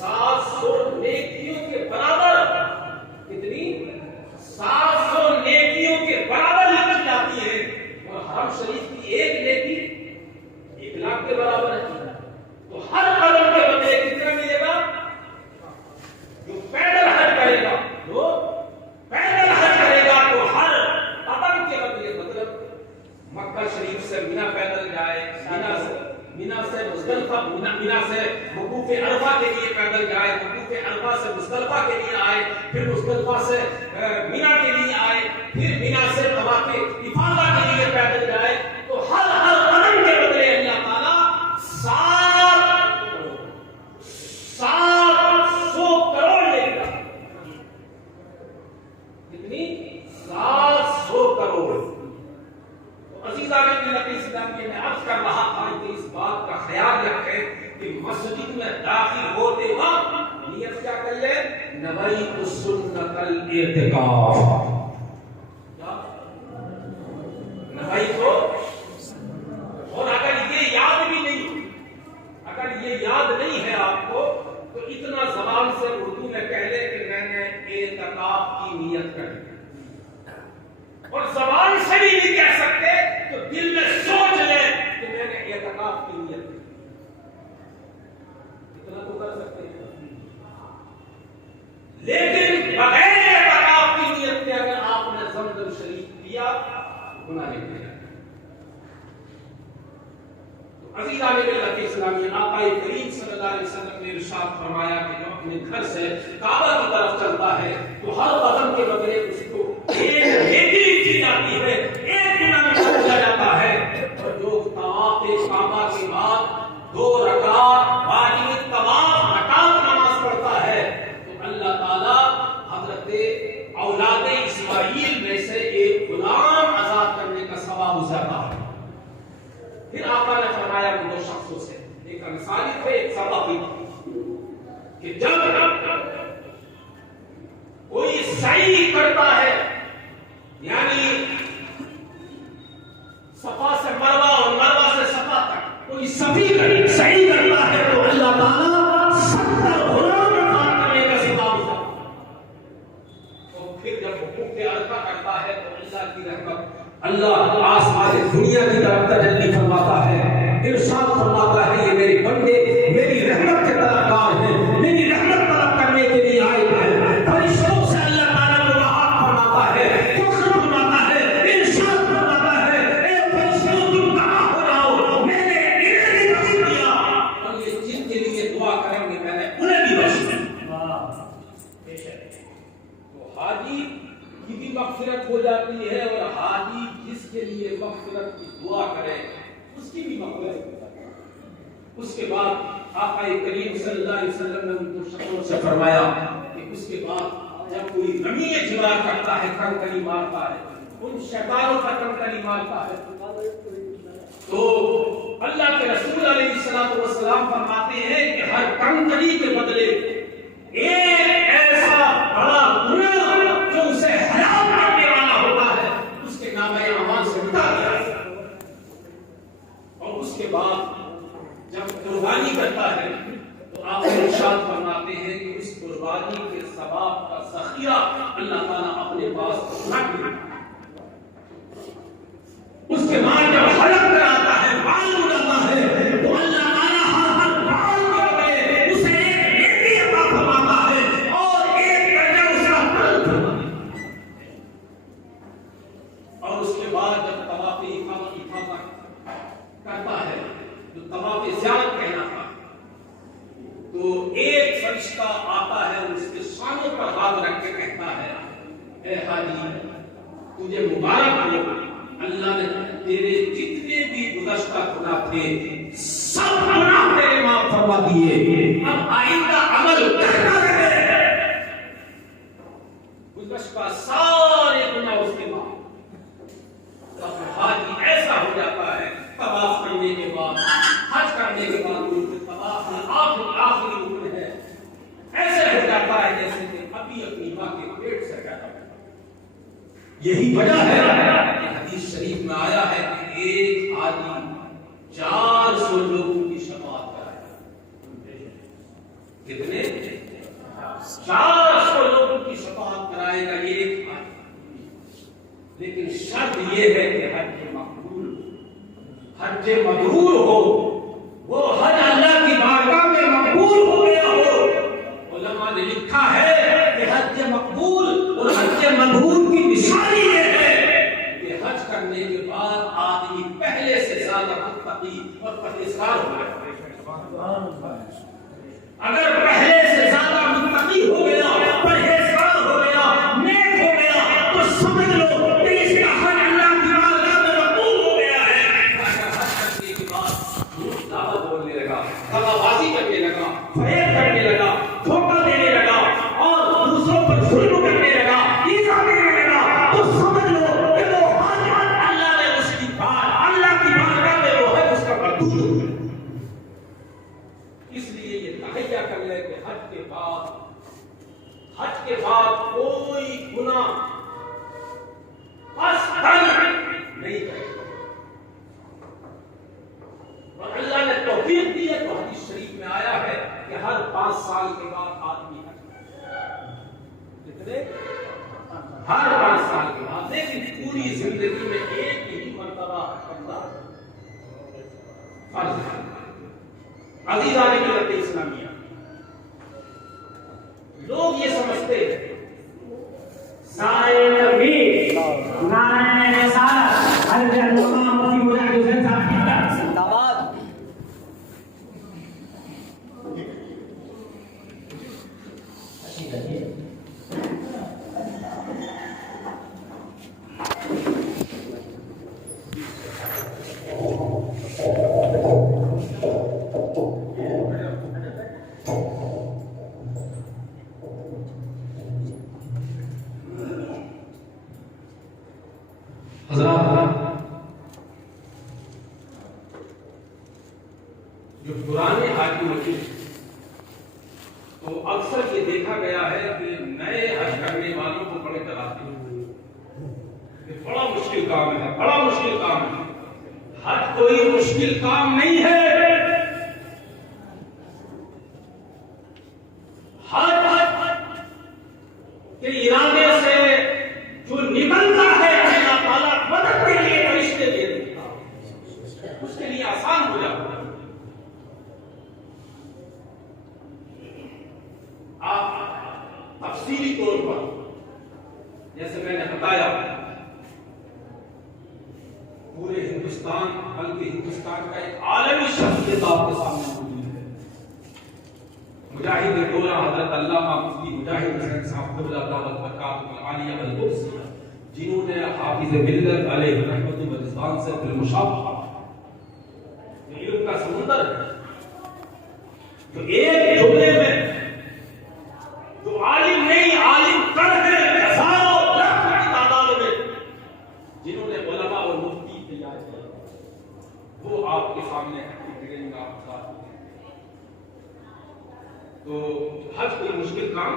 700 نیکیوں کے برابر، کتنی 700 نیکیوں کے برابر لکھی جاتی ہے، اور حرم شریف کی ایک نیکی 1 لاکھ کے برابر ہے. تو ہر قدم کے بدلے کتنا ملے گا؟ جو پیدل حج کرے گا، جو پیدل حج کرے گا تو ہر قدم کے بدلے، مطلب مکہ شریف سے مینا پیدل جائے، مینا سے مزدلفہ، مینا سے وقوف عرفہ کے لیے پیدل جائے، وقوف عرفہ سے مزدلفہ کے لیے آئے، پھر مزدلفہ سے مینا کے لیے آئے، پھر مینا سے طواف افاضہ کے لیے پیدل جائے، تو ہر قدم کے بدلے اللہ تعالیٰ 700 کروڑ لے گا. کتنی؟ 700 کروڑ. عزیزان ملت اسلامیہ میں عرض کر رہا تھا کہ اس بات کا خیال رکھیں کہ مسجد میں داخل ہوتے وقت نیت کیا کر لے؟ نویت سنت الاعتکاف. نویت ہو، اور اگر یہ یاد بھی نہیں، اگر یہ یاد نہیں ہے آپ کو، تو اتنا زبان سے اردو میں کہہ لے کہ میں نے اعتکاف کی نیت کر لی. اور زبان سے بھی نہیں کہہ سکتے تو دل میں سوچ لے کہ میں نے اعتکاف کی نیت کی. اتنا تو کر سکتے ہیں. لیکن بغیر اعتکاف کی نیت کے اگر آپ نے زمزم شریف پیا گناہ نہیں کیا. تو عزیزان ملت اسلامیہ، آقا کریم صلی اللہ علیہ وسلم نے ارشاد فرمایا کہ جو اپنے گھر سے کعبہ کی طرف چلتا ہے تو ہر قدم کے بدلے اس کو ایک نیکی لکھی جاتی ہے، ایک گناہ میں بخشا جاتا ہے. اور جو طواف کعبہ کے بعد 2 رکعت واجب طواف رکعت نماز پڑھتا ہے تو اللہ تعالیٰ حضرت اولاد اسماعیل میں سے ایک غلام آزاد کرنے کا ثواب اساتا ہے. پھر آقا نے فرمایا کہ 2 شخصوں سے، ایک انصاری تھے ایک صحابی، کہ جب کوئی سعی کرتا ہے، یعنی صفا سے مروہ اور مروہ سے صفا تک کوئی سعی کرتا ہے تو اللہ تعالیٰ 70 غلام آزاد کرنے کا ثواب دیتا ہے. اور پھر جب وقوف عرفہ کرتا ہے تو اللہ کی رحمت، اللہ آسمان دنیا کی طرف تجلی فرماتا ہے، ارشاد فرماتا ہے یہ میرے بندے میری رحمت کے طلبگار ہیں، میری رحمت طلب کرنے کے لیے آئے ہیں. فرشتوں سے اللہ تعالیٰ ملاقات فرماتا ہے، فخر فرماتا ہے، ارشاد فرماتا ہے اے فرشتوں تم کہاں ہو جاؤ، میں نے انہیں بھی بخش دیا، اور یہ جن کے لیے دعا کریں گے میں نے انہیں بھی بخش دیا. تو حاجی کی بھی مغفرت ہو جاتی ہے، اور حاجی جس کے لیے مغفرت کی دعا کرے اس کی بھی مغفرت ہو جاتی ہے. اس کے بعد آقا کریم صلی اللہ علیہ وسلم نے ان کو شکر سے فرمایا کہ اس کے بعد جب کوئی رمی جوار کرتا ہے، کنکری مارتا ہے، ان شیطانوں کا کنکری مارتا ہے، تو اللہ کے رسول علیہ السلام فرماتے ہیں کہ ہر کنکری کے بدلے ایک ایسا بڑا گناہ جو اسے ہلاک کرنے والا ہوتا ہے اس کے نامہ اعمال سے مٹا دیا ہے. اور اس کے بعد جب قربانی کرتا ہے تو آپ ارشاد فرماتے ہیں کہ اس قربانی کے ثواب کا ذخیرہ اللہ تعالیٰ اپنے پاس رکھ لیتا ہے. اس کے بعد جب حلق کراتا ہے، بال اڑاتا ہے، تو اللہ تعالیٰ ہر بال کے بدلے اسے ایک نیکی عطا فرماتا ہے اور ایک درجہ اس کا بلند فرما دیتا ہے. اور اس کے بعد جب طواف افاضہ کرتا ہے، جو طواف زیارت کہنا تھا، تو ایک فرشتہ آتا ہے اور اس کے شانوں پر ہاتھ رکھ کے کہتا ہے اے حاجی تجھے مبارک ہو، اللہ نے تیرے جتنے بھی گزشتہ گناہ تھے سب گناہ تیرے معاف فرما دیے، اب آئندہ عمل کرنا رہے، گزشتہ سارے گناہ اس کے معاف. حاجی ایسا ہو جاتا ہے طواف کرنے کے بعد، حج کرنے کے بعد طواف آخری رکن ہے، ایسے ہو جاتا ہے جیسے کہ ابھی اپنی ماں کے پیٹ سے پیدا ہوا. یہی وجہ ہے کہ حدیث شریف میں آیا ہے کہ ایک آدمی 400 لوگوں کی شفاعت کرائے. کتنے؟ 400 لوگوں کی شفاعت کرائے گا ایک حج، لیکن شرط یہ ہے کہ حج مقبول، حج مبرور ہو، وہ حج اللہ کی بارگاہ میں مقبول ہو گیا ہو۔ علماء نے لکھا ہے کہ حج مقبول اور حج مبرور کی مثال یہ ہے کہ حج کرنے کے بعد آدمی پہلے سے زیادہ متقی اور پرہیزگار ہو گیا۔ اگر پہلے سے زیادہ متقی ہو گیا، پرہیزگار ہو گیا، نیک ہو گیا، تو سمجھ لو کہ اس کا حج اللہ کی بارگاہ میں مقبول ہو گیا ہے۔ اگر حج کرنے کے بعد دعوت بولنے لگا، خلا بازی کرنے لگا، فریب کرنے لگا، دھوکہ دینے لگا اور دوسروں پر ظلم کرنے لگا، ایذا دینے لگا، تو سمجھ لو کہ وہ حج اللہ نے اس کی اللہ کی بارگاہ میں وہ حج اس کا مردود ہو گیا۔ اس لیے یہ تہیہ کر لے کہ حج کے بعد کوئی گناہ قصداً نہیں کرے گا۔ اور اللہ نے توفیق دی ہے تو حدیث شریف میں آیا ہے کہ ہر 5 سال کے بعد آدمی کتنے؟ ہر 5 سال کے بعد، لیکن پوری زندگی میں ایک ہی مرتبہ کرنا فرض ہے۔ عزیزان ملت اسلامیہ، لوگ یہ سمجھتے ہیں سارے تکبیر، نعرہ رسالت، حضرت علامہ مفتی مجاہد حسین صاحب کی زندہ باد۔ جو پرانے حاکم تھے تو اکثر یہ دیکھا گیا ہے کہ نئے حج کرنے والوں کو بڑے ڈراتے ہیں کہ بڑا مشکل کام ہے، بڑا مشکل کام ہے۔ حج کوئی مشکل کام نہیں ہے۔ حج کے ارادے سے جو نکلتا ہے اللہ تعالیٰ مدد کے لیے فرشتے دے دیتا ہے، اس کے لیے آسان ہو جاتا ہے۔ آپ تفصیلی طور پر جیسے میں نے بتایا پورے ہندوستان بلکہ ہندوستان کا ایک عالمی شخصیت آپ کے سامنے موجود ہے، مجاہد دورہ حضرت علامہ مفتی مجاہد حسین صاحب قبلہ دعوت برکاتہ العالیہ والقدس، جنہوں نے حافظ ملت علیہ رحمت و رضوان سے بالمشابہہ علم کا سمندر ہے، تو ایک جملے میں جو عالم نہیں عالم کر ہے ہزاروں لاکھوں کی تعداد میں جنہوں نے علماء اور مفتی تیار کیا، وہ آپ کے سامنے گریں گا۔ تو حج کوئی مشکل کام،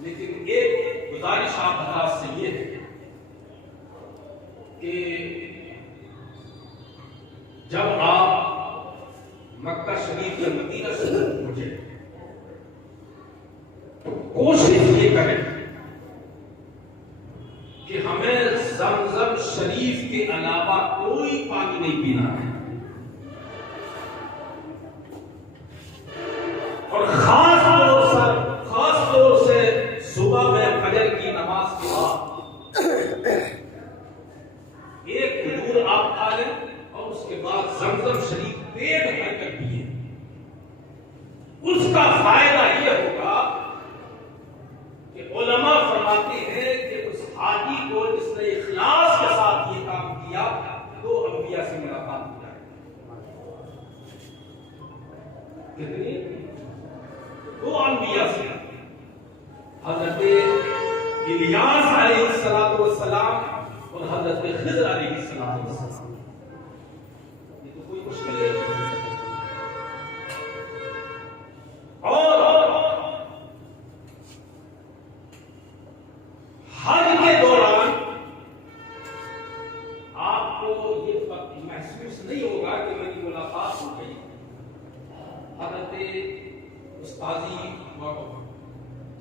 لیکن ایک گزارش آپ حضرات سے یہ ہے کہ جب آپ مکہ شریف یا مدینہ سے پہنچے کوشش یہ کریں کہ ہمیں زمزم شریف کے علاوہ کوئی پانی نہیں پینا ہے، اور خاص طور سے صبح میں فجر کی نماز کے بعد ایک کھجور آپ کھا لیں اور اس کے بعد زمزم شریف پیٹ بھر کر پیئے۔ اس کا فائدہ یہ ہوگا کہ علماء فرماتے ہیں کہ اس حاجی کو جس نے اخلاص کے ساتھ یہ کام کیا 2 انبیاء سے ملاقات ہو جائے۔ کتنی؟ 2 انبیاء سے، حضرت الیاس علیہ السلام اور حضرت خضر علیہ السلام۔ یہ تو کوئی مشکل نہیں۔ اور حج کے دوران آپ کو یہ محسوس نہیں ہوگا کہ میری ملاقات ہو گئی، حضرت استاذی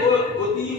2-3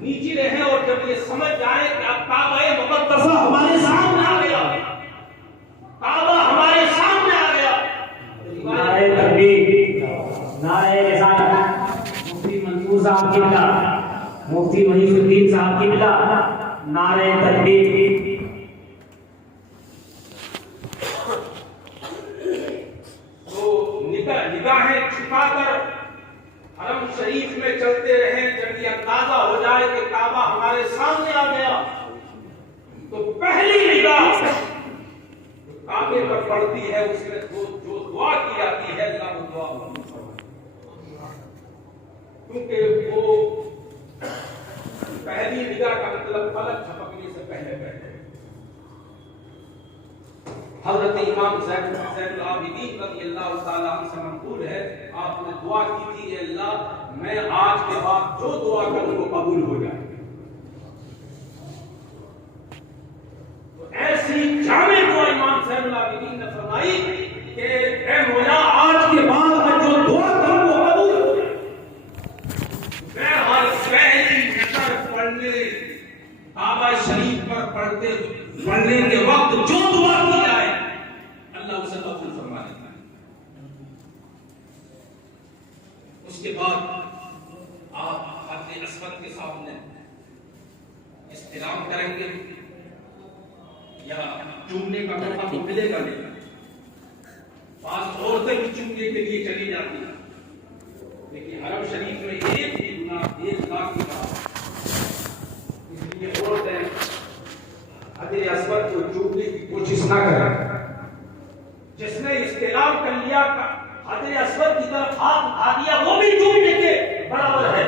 نیچی رہیں اور جب یہ سمجھ جائیں کہ اب کعبہ مقدسہ ہمارے سامنے آ گیا، کعبہ ہمارے سامنے آ گیا، نعرہ تکبیر، نعرہ رسالت، مفتی منصور صاحب کی بلا، مفتی محیط الدین صاحب کی بلا، نعرہ تکبیر۔ نگاہیں چھپا کر حرم شریف میں چلتے رہیں، جب یہ اندازہ ہو جائے کہ کعبہ ہمارے سامنے آ گیا تو پہلی نگاہ کعبے پر پڑتی ہے، اس میں جو دعا کی جاتی ہے اللہ کو دعا، کیونکہ وہ پہلی نگاہ کا مطلب فلک جھپکنے سے پہلے حضرت امام زین العابدین رضی اللہ تعالیٰ عنہ سے منقول ہے، آپ نے دعا کی تھی کہ اللہ میں آج کے بعد جو دعا کروں وہ قبول ہو جائے۔ تو ایسی جامع دعا امام زین العابدین نے فرمائی کہ اے مولا آج کے بعد میں جو دعا کروں وہ قبول ہو جائے۔ میں ہر پہلی نظر پڑھنے کعبہ شریف پر پڑھنے کے وقت جو دعا کی جائے اللہ اسے قبول فرما لیتا ہے۔ اس کے بعد آپ حضرت اسود کے سامنے استلام کریں گے یا چومنے کا موقع تو ملے گا نہیں۔ بعض عورتیں بھی چومنے کے لیے چلی جاتی ہیں، لیکن حرم شریف میں ایک بھی گناہ 1 لاکھ کی بات، اس لیے عورتیں حضرت اسود کو چومنے کی کوشش نہ کریں۔ جس نے استلام کر لیا حضرت اسود کی طرف ہاتھ اٹھا دیا وہ بھی چومنے کے برابر ہے،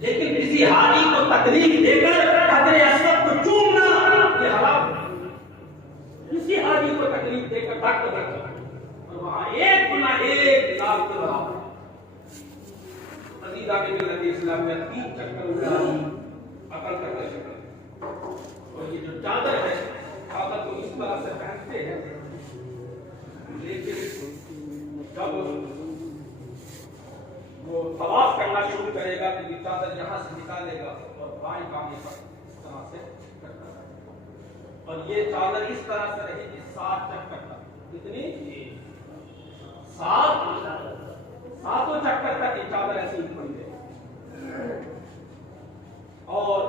لیکن کسی حاجی کو تکلیف دے کر حضرت اسود کو چومنا یہ حرام ہے۔ کسی حاجی کو تکلیف دے کر ڈاکٹر رکھا اور وہاں ایک گناہ 1 لاکھ کے برابر۔ عزیزہ کے ملت اسلام میں 3 چکر اٹھا عقل کا چکر، اور یہ جو چادر ہے چادر کو اس طرح سے پہنتے ہیں، لیکن جب وہ طواف کرنا شروع کرے گا تو یہ چادر یہاں سے نکالے گا اور بائیں کان پر اس طرح سے کرتا ہے، اور یہ چادر اس طرح سے رہے گی 7 چکر تک۔ کتنی؟ 7 چکر تک یہ چادر ایسی ہی پڑی رہے، اور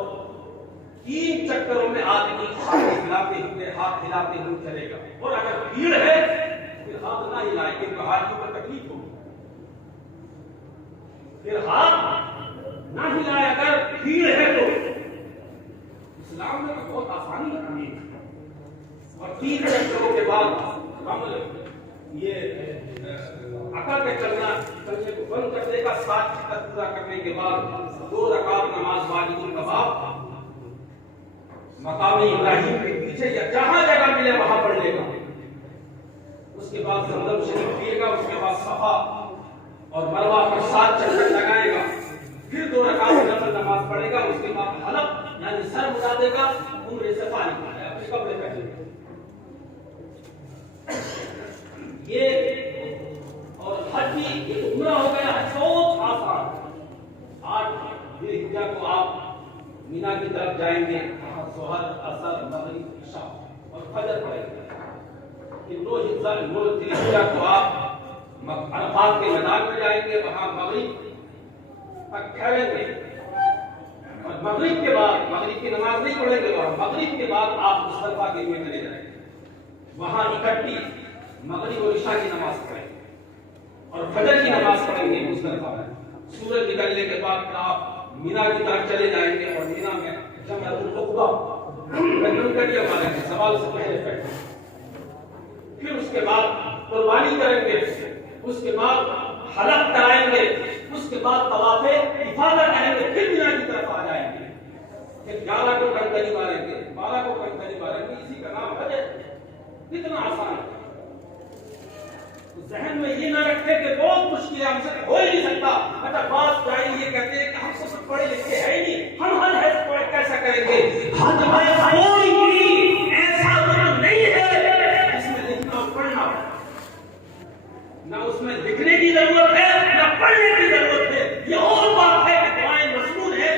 3 چکروں میں آدمی ہلاتے ہوئے ہاتھ ہلاتے ہوئے چلے گا، اور اگر بھیڑ ہے پھر ہاتھ نہ ہلائے کیونکہ ہاتھ کو تکلیف ہوگی، پھر ہاتھ نہ ہلائے اگر بھیڑ ہے تو۔ اسلام میں بہت آسانی ہے، اور 3 چکروں کے بعد عمل یہ عقل کے چلنے کو بند کر دے گا۔ 7 چکر پورا کرنے کے بعد 2 رکعت نماز واجب القضاء مقام ابراہیم کے پیچھے یا جہاں جگہ ملے وہاں پڑھ لے گا۔ اس کے بعد زمزم شریف پیے گا، اس کے بعد صفا اور مروہ پر 7 چکر لگائے گا، پھر 2 رکعت نفل نماز پڑھے گا، اس کے بعد حلق یعنی سر مڑا دے گا، عمرے سے فارغ ہو جائے گا، اپنے کپڑے پہنے گا۔ یہ اور حج بھی یہ عمرہ ہو گیا، حج بہت آسان۔ 8 ذی الحجہ کو آپ مینا کی طرف جائیں گے، وہاں ظہر، عصر، مغرب، عشاء اور فجر پڑھیں گے۔ 9 ذی الحجہ کو آپ عرفات کے میدان میں جائیں گے، وہاں مغرب تک ٹھہریں گے، اور مغرب کے بعد مغرب کی نماز نہیں پڑھیں گے، وہاں مغرب کے بعد آپ مصطفیٰ کے لیے چلے جائیں گے، وہاں اکٹھی مغرب اور عشاء کی نماز پڑھیں گے اور فجر کی نماز پڑھیں گے مصطفیٰ میں۔ سورج نکلنے کے بعد آپ مینا کی طرف چلے جائیں گے، اور مینا میں جمرۃ العقبہ کریں گے سوال سے پہلے، پھر اس کے بعد قربانی کریں گے، اس کے بعد حلق کرائیں گے، اس کے بعد طواف افاضہ کریں گے، پھر مینا کی طرف آ جائیں گے، پھر 11 کو کنکری ماریں گے، 12 کو کنکری ماریں گے، اسی کا نام حج ہے۔ کتنا آسان ہے۔ ذہن میں یہ نہ رکھے کہ بہت مشکل ہے، ہم سے ہو ہی نہیں سکتا۔ اچھا بات جائیں یہ کہتے ہیں کہ ہم سب پڑھے لکھے ہیں ہی نہیں، ہم حج کیسا کریں گے؟ حج میں کوئی بھی ایسا عمل نہیں ہے جس میں لکھنا اور پڑھنا ہو، نہ اس میں لکھنے کی ضرورت ہے نہ پڑھنے کی ضرورت ہے۔ یہ اور بات ہے کہ دعائیں مسنون ہے،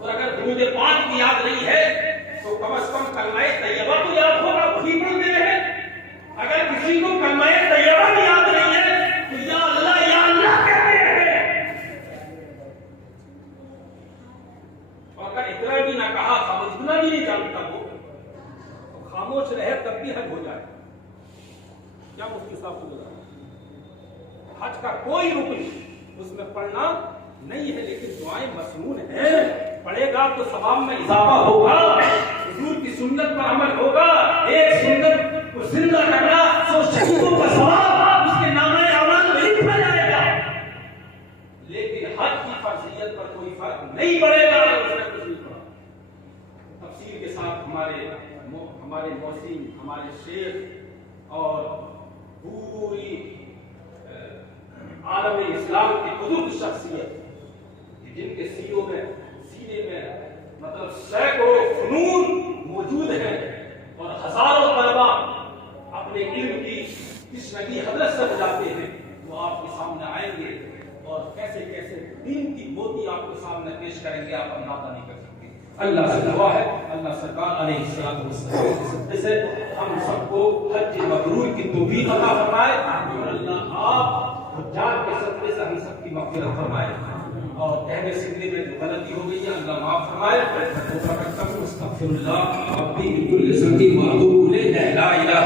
اور اگر درود پاک کی یاد نہیں ہے تو کم از کم کلمہ طیبہ تو یاد ہوگا، وہی پڑھتے ہیں۔ اگر کسی کو کلمہ طیبہ کی یاد نہیں ہے تو یا اللہ کہتے ہیں۔ اور اگر اتنا بھی نہ کہا، اتنا بھی نہیں جانتا وہ، تو خاموش رہے تب بھی حج ہو جائے۔ کیا مفتی صاحب کو بولا؟ حج کا کوئی رکن اس میں پڑھنا نہیں ہے، لیکن دعائیں مسنون ہیں، پڑھے گا تو ثواب میں اضافہ ہوگا، حضور کی سنت پر عمل ہوگا۔ ایک سنت کو زندہ کرنا 100 شہیدوں کا ثواب اس کے نامہ اعمال میں لکھا جائے گا۔ لیکن حج کی فرضیت پر کوئی فرق نہیں پڑے گا اگر اس نے کچھ نہیں پڑھا۔ تفصیل کے ساتھ ہمارے محسن، ہمارے شیخ اور پوری عالم اسلام کی بزرگ شخصیت جن کے سینے میں مطلب سینکڑوں فنون موجود ہیں اور ہزاروں طلبہ اپنے علم کی تشنگی حضرت سے بجاتے ہیں، وہ آپ کے سامنے آئیں گے اور کیسے کیسے دین کی موتی آپ کے سامنے پیش کریں گے، آپ اندازہ نہیں کر سکتے۔ اللہ سے دعا ہے اللہ سرکار علیہ السلام سے ہم سب کو حج مبرور کی توفیق عطا فرمائے، اور اللہ آپ حجاج کے صدقے سے ہم سب کی مغفرت فرمائے، اور کہنے سننے میں جو غلطی ہو گئی ہے اللہ معاف فرمائے۔ استغفر اللہ ربی من کل ذنب واتوب الیہ، لا الہ